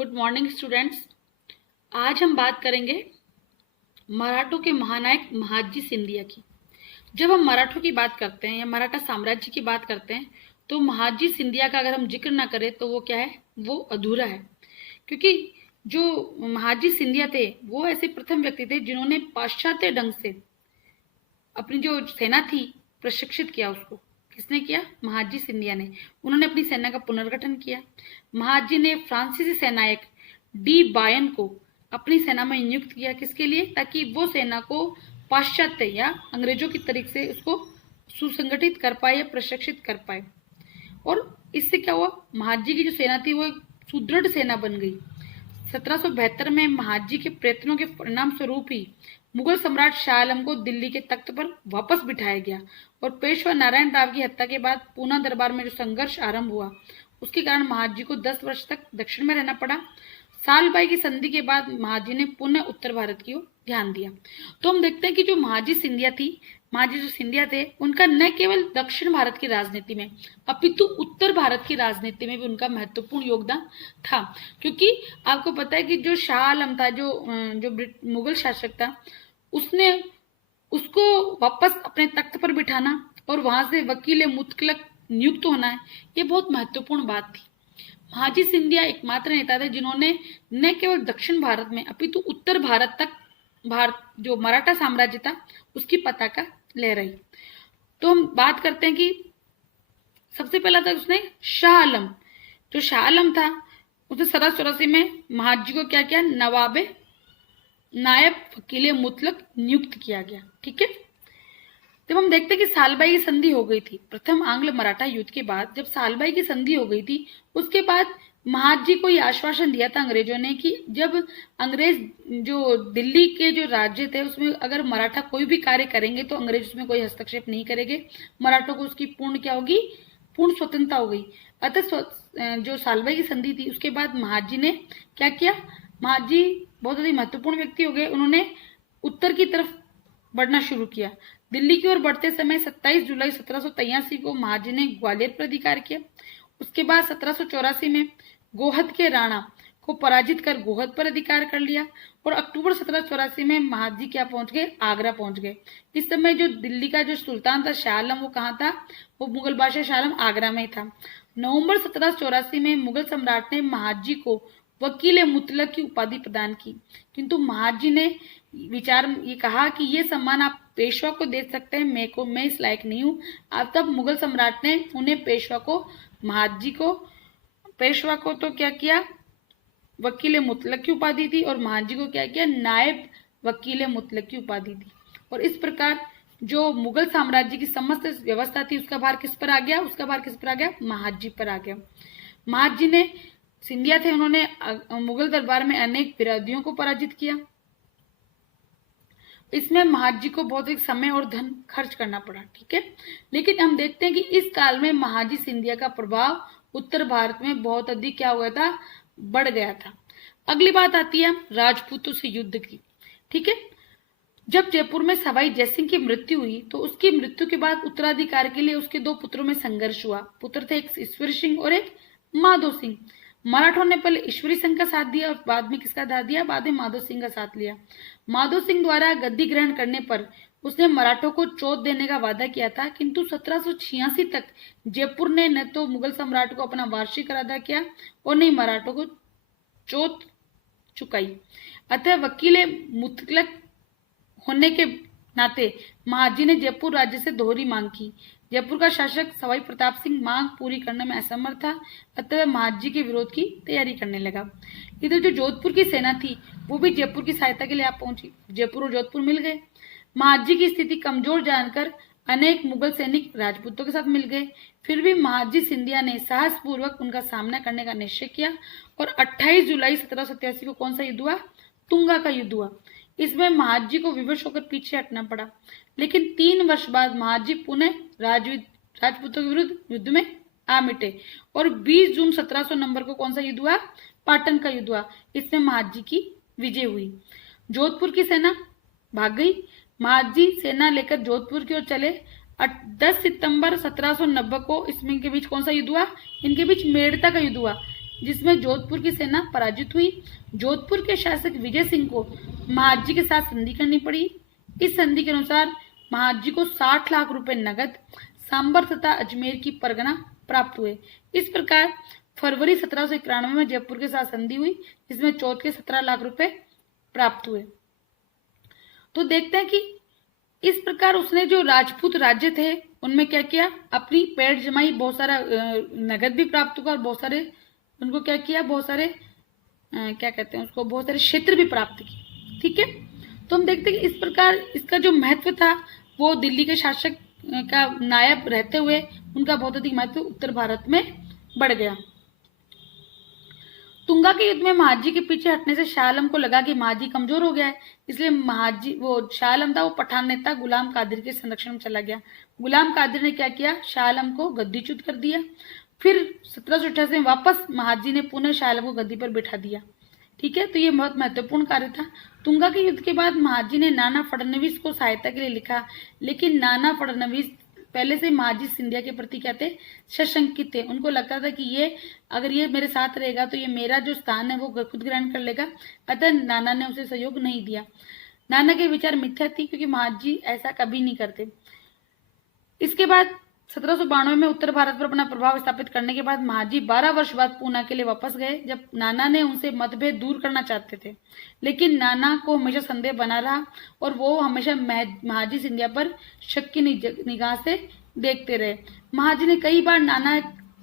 Good morning students. आज हम बात करेंगे मराठों के महानायक महादजी सिंधिया की। जब हम मराठों की बात करते हैं या मराठा साम्राज्य की बात करते हैं तो महादजी सिंधिया का अगर हम जिक्र ना करें तो वो क्या है, वो अधूरा है। क्योंकि जो महादजी सिंधिया थे वो ऐसे प्रथम व्यक्ति थे जिन्होंने पाश्चात्य ढंग से अपनी जो सेना थी प्रशिक्षित किया। उसको किसने किया? महादजी सिंधिया ने। उन्होंने अपनी सेना का पुनर्गठन किया। महादजी ने फ्रांसीसी सेनायक डी बायन को अपनी सेना में नियुक्त किया। किसके लिए? ताकि वो सेना को पाश्चात्य या अंग्रेजों की तरीके से उसको सुसंगठित कर पाए या प्रशिक्षित कर पाए। और इससे क्या हुआ, महादजी की जो सेना थी वो एक सुदृढ़ सेना बन गई। 1772 में महादजी के प्रयत्नों के परिणाम स्वरूप ही मुगल सम्राट शाह आलम को दिल्ली के तख्त पर वापस बिठाया गया और पेशवा नारायण राव की हत्या के बाद पूना दरबार में जो संघर्ष आरंभ हुआ उसके कारण महादजी को 10 वर्ष तक दक्षिण में रहना पड़ा। सालबाई की संधि के बाद महादजी ने पुनः उत्तर भारत की ओर ध्यान दिया। तो हम देखते हैं कि जो महादजी सिंधिया थी, महादजी जो सिंधिया थे, उनका न केवल दक्षिण भारत की राजनीति में अपितु उत्तर भारत की राजनीति में भी उनका महत्वपूर्ण योगदान था। क्योंकि आपको पता है कि जो शाह आलम था, जो मुगल शासक था, उसने उसको वापस अपने तख्त पर बिठाना और वहां से वकील मुतलक नियुक्त होना है, ये बहुत महत्वपूर्ण बात थी। महादजी सिंधिया एकमात्र नेता थे जिन्होंने न केवल दक्षिण भारत में अपितु उत्तर भारत तक जो मराठा साम्राज्य था उसकी पताका लहराई। तो हम बात करते हैं कि सबसे पहला था उसने शाह आलम। जो शाह आलम था उसने 1784 में महादजी को क्या किया? नायब वकील मुतलक नियुक्त किया गया। ठीक है। जब हम देखते हैं कि सालबाई की संधि हो गई थी, प्रथम आंग्ल मराठा युद्ध के बाद जब सालबाई की संधि हो गई थी, उसके बाद महादजी को यह आश्वासन दिया था अंग्रेजों ने कि जब अंग्रेज जो दिल्ली के जो राज्य थे उसमें अगर मराठा कोई भी कार्य करेंगे तो अंग्रेज उसमें कोई हस्तक्षेप नहीं करेंगे। मराठों को उसकी पूर्ण क्या होगी? पूर्ण स्वतंत्रता हो गई। अतः जो सालबाई की संधि थी उसके बाद महादजी ने क्या किया? महादजी बहुत अधिक महत्वपूर्ण व्यक्ति हो गए। उन्होंने उत्तर की तरफ बढ़ना शुरू किया। दिल्ली की ओर बढ़ते समय 27 जुलाई 1783 को महादजी ने ग्वालियर पर अधिकार किया। उसके बाद 1784 में गोहद के राणा को पराजित कर गोहद पर अधिकार कर लिया और अक्टूबर 1784 में महादजी क्या पहुंच गए? आगरा पहुंच गए। इस समय जो दिल्ली का जो सुल्तान था शाह आलम, वो कहाँ था? वो मुगल बादशाह शाह आलम आगरा में था। नवंबर 1784 में मुगल सम्राट ने महादजी को वकील मुतलक की उपाधि प्रदान की, किंतु महादजी ने ये कहा कि ये सम्मान आप पेशवा को दे सकते हैं, मैं इस लायक नहीं हूँ। अब तब मुगल सम्राट ने उन्हें पेशवा को तो क्या किया? वकील मुतलक की उपाधि दी और महादजी को क्या किया? नायब वकील मुतलक की उपाधि दी। और इस प्रकार जो मुगल साम्राज्य की समस्त व्यवस्था थी उसका भार किस पर आ गया? महादजी पर आ गया। महादजी ने सिंधिया थे, उन्होंने मुगल दरबार में अनेक विरोधियों को पराजित किया। इसमें महादजी को बहुत एक समय और धन खर्च करना पड़ा। ठीक है। लेकिन हम देखते हैं कि इस काल में महादजी सिंधिया का प्रभाव उत्तर भारत में बहुत अधिक क्या हुआ था? बढ़ गया था। अगली बात आती है राजपूतों से युद्ध की। ठीक है। जब जयपुर में सवाई जयसिंह की मृत्यु हुई तो उसकी मृत्यु के बाद उत्तराधिकार के लिए उसके 2 पुत्रों में संघर्ष हुआ। पुत्र थे एक ईश्वरी सिंह और एक माधो सिंह। मराठों ने पहले ईश्वरी सिंह का साथ दिया और बाद में किसका साथ दिया? बाद में माधो सिंह का साथ लिया। माधो सिंह द्वारा गद्दी ग्रहण करने पर उसने मराठों को चोट देने का वादा किया था, किंतु 1786 तक जयपुर ने न तो मुगल सम्राट को अपना वार्षिक अदा किया और न ही मराठों को चोट चुकाई। अतः वकील मुतलक होने के नाते महादजी ने जयपुर राज्य से दोहरी मांग की। जयपुर का शासक सवाई प्रताप सिंह मांग पूरी करने में असमर्थ था, अतः महादजी के विरोध की तैयारी करने लगा। इधर जो जोधपुर की सेना थी वो भी जयपुर की सहायता के लिए आ पहुंची। जयपुर और जोधपुर मिल गए। महादजी की स्थिति कमजोर जानकर अनेक मुगल सैनिक राजपूतों के साथ मिल गए। फिर भी महादजी सिंधिया ने साहस पूर्वक उनका सामना करने का निश्चय किया और 28 जुलाई 1787 को कौन सा युद्ध हुआ? तुंगा का युद्ध हुआ। इसमें महादजी को विवश होकर पीछे हटना पड़ा, लेकिन 3 वर्ष बाद महादजी पुनः राजपूतों के विरुद्ध युद्ध में आ मिटे और 20 जून 1700 नंबर को कौन सा युद्ध हुआ? पाटन का युद्ध हुआ। इसमें महादजी की विजय हुई। जोधपुर की सेना भाग गई। महादजी सेना लेकर जोधपुर की ओर चले। 10 सितंबर 1790 को इसमें के बीच कौन सा युद्ध हुआ? इनके बीच मेड़ता का युद्ध हुआ। जिसमें जोधपुर की सेना पराजित हुई। जोधपुर के शासक विजय सिंह को महाजी के साथ संधि करनी पड़ी। इस संधि के अनुसार महाजी को 60 लाख रुपए नगद, सांबर तथा अजमेर की परगना प्राप्त हुए। इस प्रकार फरवरी 1791 में जयपुर के साथ संधि हुई, जिसमें चौथ के 17 लाख रुपए प्राप्त हुए। तो देखते हैं कि इस प्रकार उसने जो राजपूत राज्य थे उनमें क्या किया, अपनी पैठ जमाई, बहुत सारा नगद भी प्राप्त हुआ और बहुत सारे उनको क्या किया, बहुत सारे क्या कहते हैं उसको, बहुत सारे क्षेत्र भी प्राप्त किए। ठीक है, तो हम देखते हैं कि इस प्रकार इसका जो महत्व था वो दिल्ली के शासक का नायब रहते हुए उनका बहुत अधिक महत्व उत्तर भारत में बढ़ गया। तुंगा के युद्ध में महाजी के पीछे हटने से शाह आलम को लगा कि महाजी कमजोर हो गया है, इसलिए महाजी वो शाह आलम था वो पठान नेता गुलाम कादिर के संरक्षण में चला गया। गुलाम कादिर ने क्या किया, शाह आलम को गद्दीच्युत कर दिया। फिर 1788 में वापस महाजी ने पुनः शाह आलम को गद्दी पर बैठा दिया। ठीक है, तो ये बहुत महत्वपूर्ण कार्य था। तुंगा के युद्ध के बाद महाजी ने नाना फडणवीस को सहायता के लिए लिखा, लेकिन नाना फडणवीस पहले से महाजी सिंधिया के प्रति क्या थे, सशंकित थे। उनको लगता था कि ये अगर ये मेरे साथ रहेगा तो ये मेरा जो स्थान है वो खुद ग्रहण कर लेगा, अतः नाना ने उसे सहयोग नहीं दिया। नाना के विचार मिथ्या थी क्योंकि महाजी ऐसा कभी नहीं करते। इसके बाद 1792 में उत्तर भारत पर अपना प्रभाव स्थापित करने के बाद महाजी 12 वर्ष बाद पूना के लिए वापस गए, जब नाना ने उनसे मतभेद दूर करना चाहते थे, लेकिन नाना को हमेशा संदेह बना रहा और वो हमेशा महाजी सिंधिया पर शक की निगाह से देखते रहे। महाजी ने कई बार नाना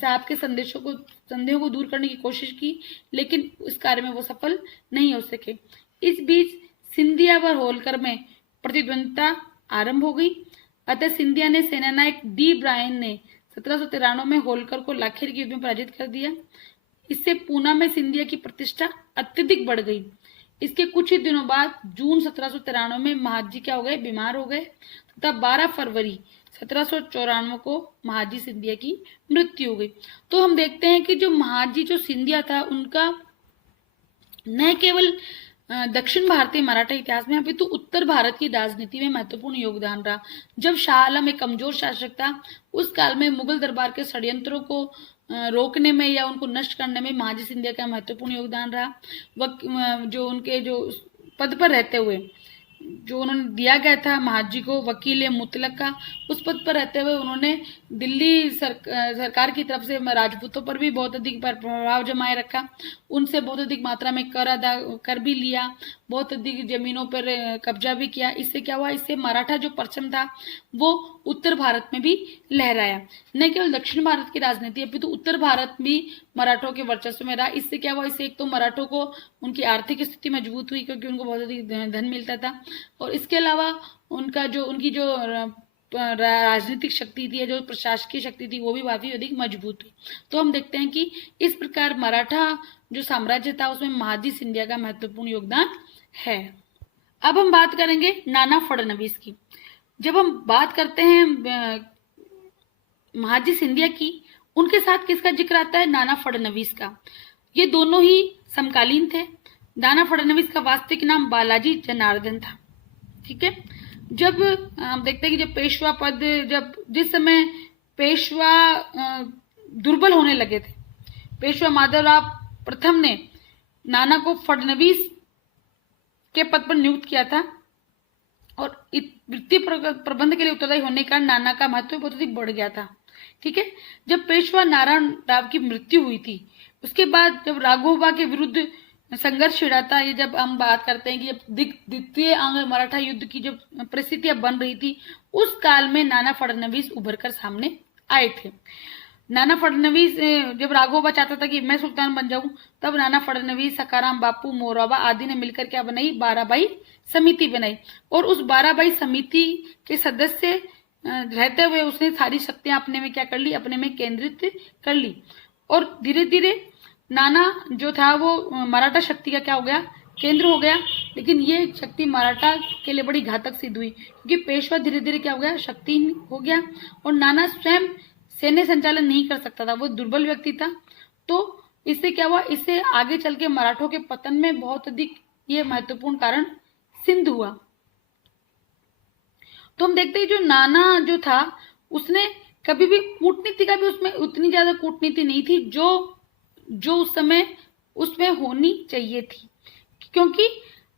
साहब के संदेहों को दूर करने की कोशिश की, लेकिन इस कार्य में वो सफल नहीं हो सके। इस बीच सिंधिया व होलकर में प्रतिद्वंदिता आरंभ हो गई, अतः सिंधिया ने सेनानायक डी ब्रायन ने 1793 में होलकर को लाखेर के युद्ध में पराजित कर दिया। इससे पूना में सिंधिया की प्रतिष्ठा अत्यधिक बढ़ गई। इसके कुछ ही दिनों बाद जून 1793 में महाजी क्या हो गए, बीमार हो गए तथा 12 फरवरी 1794 को महाजी सिंधिया की मृत्यु हो गई। तो हम देखते हैं कि जो महाजी जो सिंधिया था उनका न केवल दक्षिण भारतीय मराठा इतिहास में अपितु उत्तर भारत की राजनीति में महत्वपूर्ण योगदान रहा। जब शाह आलम एक कमजोर शासक था, उस काल में मुगल दरबार के षड्यंत्रों को रोकने में या उनको नष्ट करने में महाजी सिंधिया का महत्वपूर्ण योगदान रहा। जो उनके जो पद पर रहते हुए जो उन्होंने दिया गया था महाजी को वकील मुतलक का, उस पद पर रहते हुए उन्होंने दिल्ली सरकार की तरफ से राजपूतों पर भी बहुत अधिक प्रभाव जमाए रखा, उनसे बहुत अधिक मात्रा में कर भी लिया, बहुत अधिक जमीनों पर कब्जा भी किया। इससे क्या हुआ, इससे मराठा जो परचम था वो उत्तर भारत में भी लहराया। न केवल दक्षिण भारत की राजनीति अपितु उत्तर भारत भी मराठों के वर्चस्व में रहा। इससे क्या हुआ, इससे एक तो मराठों को उनकी आर्थिक स्थिति मजबूत हुई क्योंकि उनको बहुत अधिक धन मिलता था, और इसके अलावा उनकी जो राजनीतिक शक्ति थी, जो प्रशासकीय शक्ति थी, वो भी काफी अधिक मजबूत हुई। तो हम देखते हैं कि इस प्रकार मराठा जो साम्राज्य था उसमें महाजी सिंधिया का महत्वपूर्ण योगदान है। अब हम बात करेंगे नाना फडणवीस की। जब हम बात करते हैं महाजी सिंधिया की, उनके साथ किसका जिक्र आता है, नाना फडणवीस का। ये दोनों ही समकालीन थे। नाना फडणवीस का वास्तविक नाम बालाजी जनार्दन था। ठीक है, जब हम देखते हैं कि जब पेशवा पद जिस समय पेशवा दुर्बल होने लगे थे, पेशवा माधवराव प्रथम ने नाना को फडणवीस के पद पर नियुक्त किया था और वित्तीय प्रबंध के लिए उत्तरदायी होने का नाना का महत्व बहुत अधिक बढ़ गया था। ठीक है, जब पेशवा नारायण राव की मृत्यु हुई थी, उसके बाद जब राघोबा के विरुद्ध संघर्ष छिड़ा था, ये जब हम बात करते हैं कि जब द्वितीय आंग्ल मराठा युद्ध की जब परिस्थितियां बन रही थी, उस काल में नाना फडणवीस उभर कर सामने आए थे। नाना फडणवीस जब राघोबा चाहता था कि मैं सुल्तान बन जाऊं, तब नाना फडणवीस, सखाराम बापू, मोराबा आदि ने मिलकर क्या बनाई, 12 भाई समिति बनाई, और उस 12 भाई समिति के सदस्य रहते हुए उसने सारी शक्तियां अपने में क्या कर ली, अपने में केंद्रित कर ली, और धीरे धीरे नाना जो था वो मराठा शक्ति का क्या हो गया, केंद्र हो गया। लेकिन ये शक्ति मराठा के लिए बड़ी घातक सिद्ध हुई क्योंकि पेशवा धीरे धीरे क्या हो गया, शक्तिहीन हो गया, और नाना स्वयं सैन्य संचालन नहीं कर सकता था, वो दुर्बल व्यक्ति था। तो इससे क्या हुआ, इससे आगे चल के मराठों के पतन में बहुत अधिक ये महत्वपूर्ण कारण सिद्ध हुआ। तो हम देखते हैं जो नाना जो था उसने कभी भी कूटनीति का भी उसमें उतनी ज्यादा कूटनीति नहीं थी जो जो उस समय उसमें होनी चाहिए थी, क्योंकि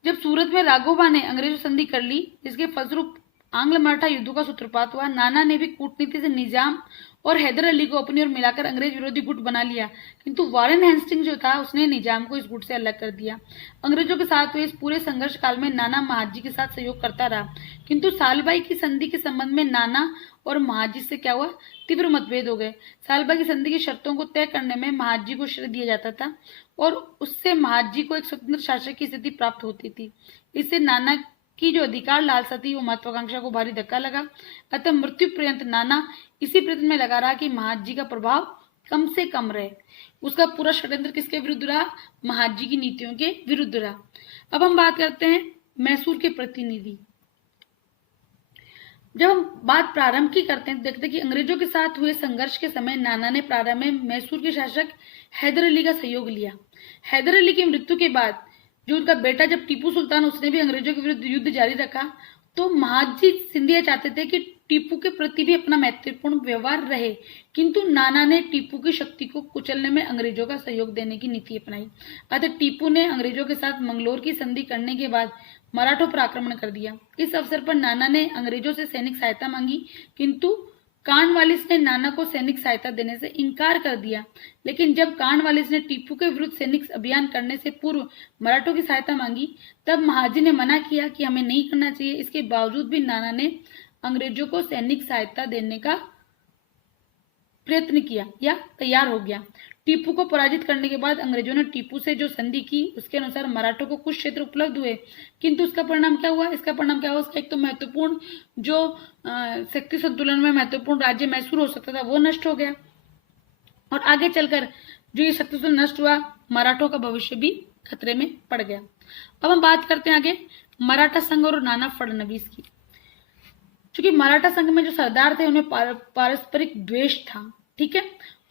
जब सूरत में राघोबा ने अंग्रेजों से संधि कर ली, जिसके फलस्वरूप आंग्ल मराठा युद्धों का सूत्रपात हुआ, नाना ने भी कूटनीति से निजाम और हैदर अली को अपनी ओर मिलाकर अंग्रेज विरोधी गुट बना लिया, किंतु वारेन हेस्टिंग जो था उसने निजाम को इस गुट से अलग कर दिया। अंग्रेजों के साथ हुए इस पूरे संघर्ष काल में नाना महाजी के साथ सहयोग करता रहा, किंतु सालबाई की संधि के संबंध में नाना और महाजी से क्या हुआ, तीव्र मतभेद हो गए। सालबाई की संधि की शर्तों को तय करने में महाजी को श्रेय दिया जाता था और उससे महाजी को एक स्वतंत्र शासक की स्थिति प्राप्त होती थी। इससे नाना की जो अधिकार लालसा थी वो महत्वाकांक्षा को भारी धक्का लगा। अतः मृत्यु पर्यंत नाना इसी प्रयत्न में लगा रहा कि महाजी का प्रभाव कम से कम रहे। उसका पूरा षड्यंत्र किसके विरुद्ध रहा, महाजी की नीतियों के विरुद्ध रहा। अब हम बात करते हैं मैसूर के प्रतिनिधि। जब हम बात प्रारंभ की करते हैं, देखते हैं कि अंग्रेजों के साथ हुए संघर्ष के समय नाना ने प्रारंभ में मैसूर के शासक हैदर अली का सहयोग लिया। हैदर अली की मृत्यु के बाद जो उनका बेटा जब टीपू सुल्तान, उसने भी अंग्रेजों के विरुद्ध युद्ध जारी रखा, तो महाजी सिंधिया चाहते थे कि टीपू के प्रति भी अपना महत्वपूर्ण व्यवहार रहे, किंतु नाना ने टीपू की शक्ति को कुचलने में अंग्रेजों का सहयोग देने की नीति अपनाई। अतः टीपू ने अंग्रेजों के साथ मंगलोर की संधि करने के बाद मराठों पर आक्रमण कर दिया। इस अवसर पर नाना ने अंग्रेजों से सैनिक सहायता मांगी, किंतु कार्नवालिस ने नाना को सैनिक सहायता देने से इनकार कर दिया। लेकिन जब कार्नवालिस ने टीपू के विरुद्ध सैनिक अभियान करने से पूर्व मराठों की सहायता मांगी, तब महाजी ने मना किया कि हमें नहीं करना चाहिए। इसके बावजूद भी नाना ने अंग्रेजों को सैनिक सहायता देने का प्रयत्न किया या तैयार हो गया। टीपू को पराजित करने के बाद अंग्रेजों ने टीपू से जो संधि की, उसके अनुसार मराठों को कुछ क्षेत्र उपलब्ध हुए, किंतु उसका परिणाम क्या हुआ, इसका परिणाम क्या हुआ, उसका एक तो महत्वपूर्ण जो शक्ति संतुलन में महत्वपूर्ण राज्य मैसूर हो सकता था वो नष्ट हो गया, और आगे चलकर जो ये शक्ति संतुलन नष्ट हुआ, मराठों का भविष्य भी खतरे में पड़ गया। अब हम बात करते हैं आगे मराठा संघ और नाना फडणवीस की। क्योंकि मराठा संघ में जो सरदार थे उन्हें पारस्परिक द्वेष था, ठीक है,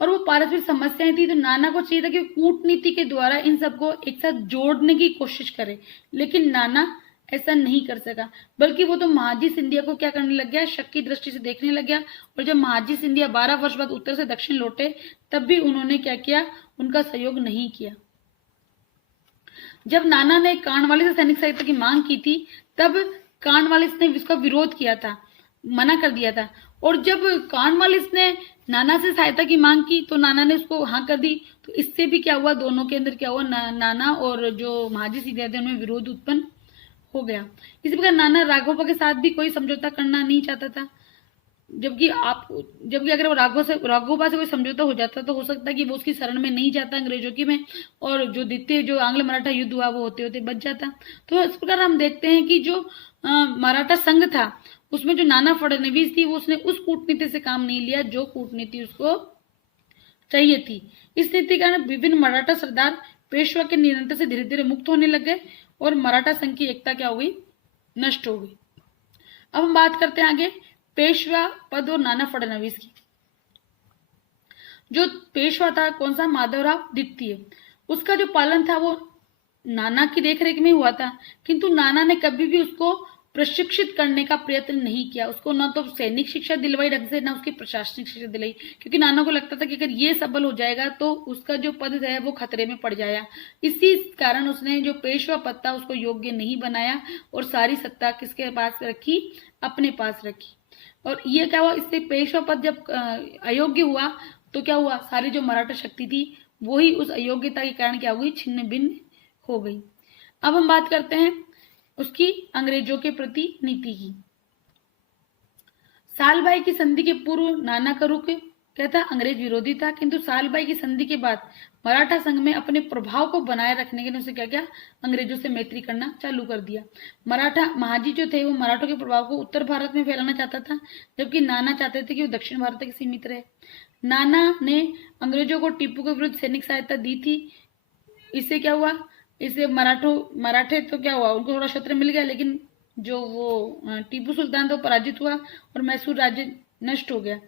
और वो पारस्परिक समस्याएं थी, तो नाना को चाहिए था कि कूटनीति के द्वारा इन सबको एक साथ जोड़ने की कोशिश करे, लेकिन नाना ऐसा नहीं कर सका, बल्कि वो तो महाजी सिंधिया को क्या करने लग गया, शक की दृष्टि से देखने लग गया। और जब महाजी सिंधिया 12 वर्ष बाद उत्तर से दक्षिण लौटे, तब भी उन्होंने क्या किया, उनका सहयोग नहीं किया। जब नाना ने कार्नवालिस से सैनिक सहायता की मांग की थी, तब कार्नवालिस ने इसका विरोध किया था, मना कर दिया था, और जब कार्नवालिस ने नाना से सहायता की मांग की तो नाना ने उसको हाँ कर दी। तो इससे भी क्या हुआ, दोनों के अंदर क्या हुआ, नाना और जो महाजी सिंधिया थे उनमें विरोध उत्पन्न हो गया। इसी प्रकार नाना राघोबा के साथ भी कोई समझौता करना नहीं चाहता था, जबकि अगर वो राघोबा से कोई समझौता हो जाता तो हो सकता है कि वो उसकी शरण में नहीं जाता अंग्रेजों की में, और जो द्वितीय जो आंग्ल मराठा युद्ध हुआ वो होते होते बच जाता। तो इस प्रकार हम देखते हैं कि जो मराठा संघ था उसमें जो नाना फडणवीस थी, वो उसने उस कूटनीति से काम नहीं लिया जो कूटनीति उसको चाहिए थी। इस नीति के कारण विभिन्न मराठा सरदार पेशवा के नियंत्रण से धीरे धीरे मुक्त होने लग गए और मराठा संघ की एकता क्या हुई, नष्ट हो गई। अब हम बात करते हैं आगे पेशवा पद और नाना फडणवीस की। जो पेशवा था कौन सा, माधवराव द्वितीय, उसका जो पालन था वो नाना की देखरेख में हुआ था, किंतु नाना ने कभी भी उसको प्रशिक्षित करने का प्रयत्न नहीं किया। उसको न तो सैनिक शिक्षा दिलवाई ढंग से, न उसकी प्रशासनिक शिक्षा दिलाई, क्योंकि नाना को लगता था कि अगर ये सबल हो जाएगा तो उसका जो पद है वो खतरे में पड़ जाएगा। इसी कारण उसने जो पेशवा पद था उसको योग्य नहीं बनाया और सारी सत्ता किसके पास रखी, अपने पास रखी। और ये क्या हुआ, इससे पेशवा पद जब अयोग्य हुआ तो क्या हुआ, सारी जो मराठा शक्ति थी वही उस अयोग्यता के कारण क्या हुई, छिन्न भिन्न हो गई। अब हम बात करते हैं उसकी अंग्रेजों के प्रति नीति की। सालबाई की संधि के पूर्व नाना का रुख क्या था, अंग्रेज विरोधी था, किंतु सालबाई की संधि के बाद मराठा संघ में अपने प्रभाव को बनाए रखने के लिए उसने क्या किया, अंग्रेजों से मैत्री करना चालू कर दिया। मराठा महाजी जो थे वो मराठों के प्रभाव को उत्तर भारत में फैलाना चाहता था, जबकि नाना चाहते थे कि वो दक्षिण भारत तक सीमित रहे। नाना ने अंग्रेजों को टीपू के विरुद्ध सैनिक सहायता दी थी। इससे क्या हुआ, इससे मराठे तो क्या हुआ, उनको थोड़ा क्षेत्र मिल गया, लेकिन जो वो टीपू सुल्तान तो पराजित हुआ और मैसूर राज्य नष्ट हो गया।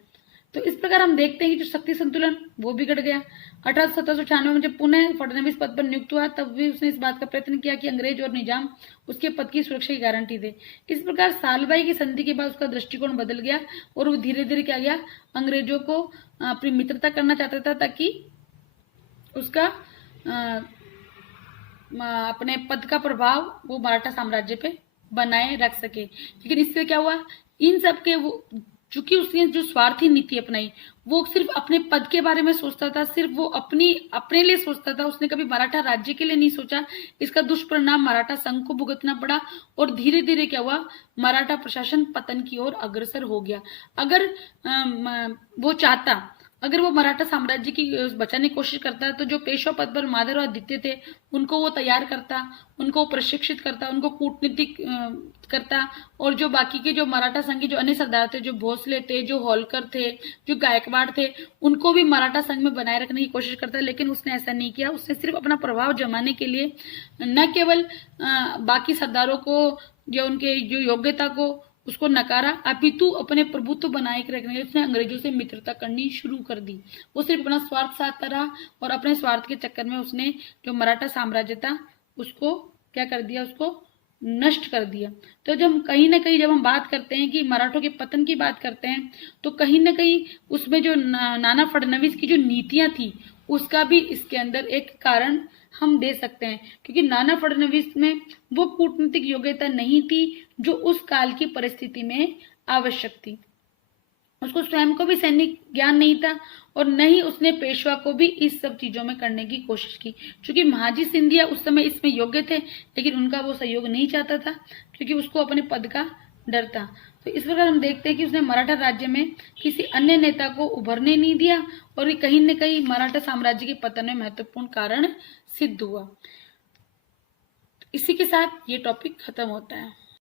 तो इस प्रकार हम देखते हैं कि जो शक्ति संतुलन वो बिगड़ गया। 1796 में जब पुनः फडणवीस पद पर नियुक्त हुआ, तब भी उसने इस बात का प्रयत्न किया कि अंग्रेज और निजाम उसके पद की सुरक्षा की गारंटी दे। इस प्रकार सालबाई की संधि के बाद उसका दृष्टिकोण बदल गया और वो धीरे धीरे क्या गया, अंग्रेजों को अपनी मित्रता करना चाहता था, ताकि उसका अपने पद का प्रभाव वो मराठा साम्राज्य पे बनाए रख सके। लेकिन इससे क्या हुआ, इन सब के वो, चूंकि उसने जो स्वार्थी नीति अपनाई, वो सिर्फ अपने पद के बारे में सोचता था, सिर्फ वो अपने लिए सोचता था, उसने कभी मराठा राज्य के लिए नहीं सोचा। इसका दुष्परिणाम मराठा संघ को भुगतना पड़ा और धीरे धीरे क्या हुआ, मराठा प्रशासन पतन की ओर अग्रसर हो गया। अगर वो चाहता, अगर वो मराठा साम्राज्य की बचाने की कोशिश करता, तो जो पेशवा पद पर माधवराव द्वितीय थे उनको वो तैयार करता, उनको प्रशिक्षित करता, उनको कूटनीतिक करता, और जो बाकी के जो मराठा संघ के जो अन्य सरदार थे, जो भोसले थे, जो होलकर थे, जो गायकवाड़ थे, उनको भी मराठा संघ में बनाए रखने की कोशिश करता। लेकिन उसने ऐसा नहीं किया। उसने सिर्फ अपना प्रभाव जमाने के लिए न केवल बाकी सरदारों को या उनके जो योग्यता को उसको नकारा, अपितु अपने प्रभुत्व बनाए रखने के लिए उसने अंग्रेजों से मित्रता करनी शुरू कर दी। वो सिर्फ अपना स्वार्थ साधता रहा और अपने स्वार्थ के चक्कर में उसने जो मराठा साम्राज्य था उसको क्या कर दिया, उसको नष्ट कर दिया। तो जब कहीं ना कहीं जब हम बात करते हैं कि मराठों के पतन की बात करते हैं, तो कहीं ना कहीं उसमें जो नाना फडणवीस की जो नीतियां थी उसका भी इसके अंदर एक कारण हम दे सकते हैं। क्योंकि नाना फडणवीस में वो कूटनीतिक योग्यता नहीं थी जो उस काल की परिस्थिति में आवश्यक थी। उसको स्वयं को भी सैनिक ज्ञान नहीं था और न ही उसने पेशवा को भी इस सब चीजों में करने की कोशिश की। क्योंकि महाजी सिंधिया उस समय इसमें योग्य थे, लेकिन उनका वो सहयोग नहीं चाहता था क्योंकि उसको अपने पद का डर था। तो इस प्रकार हम देखते हैं कि उसने मराठा राज्य में किसी अन्य नेता को उभरने नहीं दिया और ये कहीं न कहीं मराठा साम्राज्य के पतन में महत्वपूर्ण कारण सिद्ध हुआ। इसी के साथ ये टॉपिक खत्म होता है।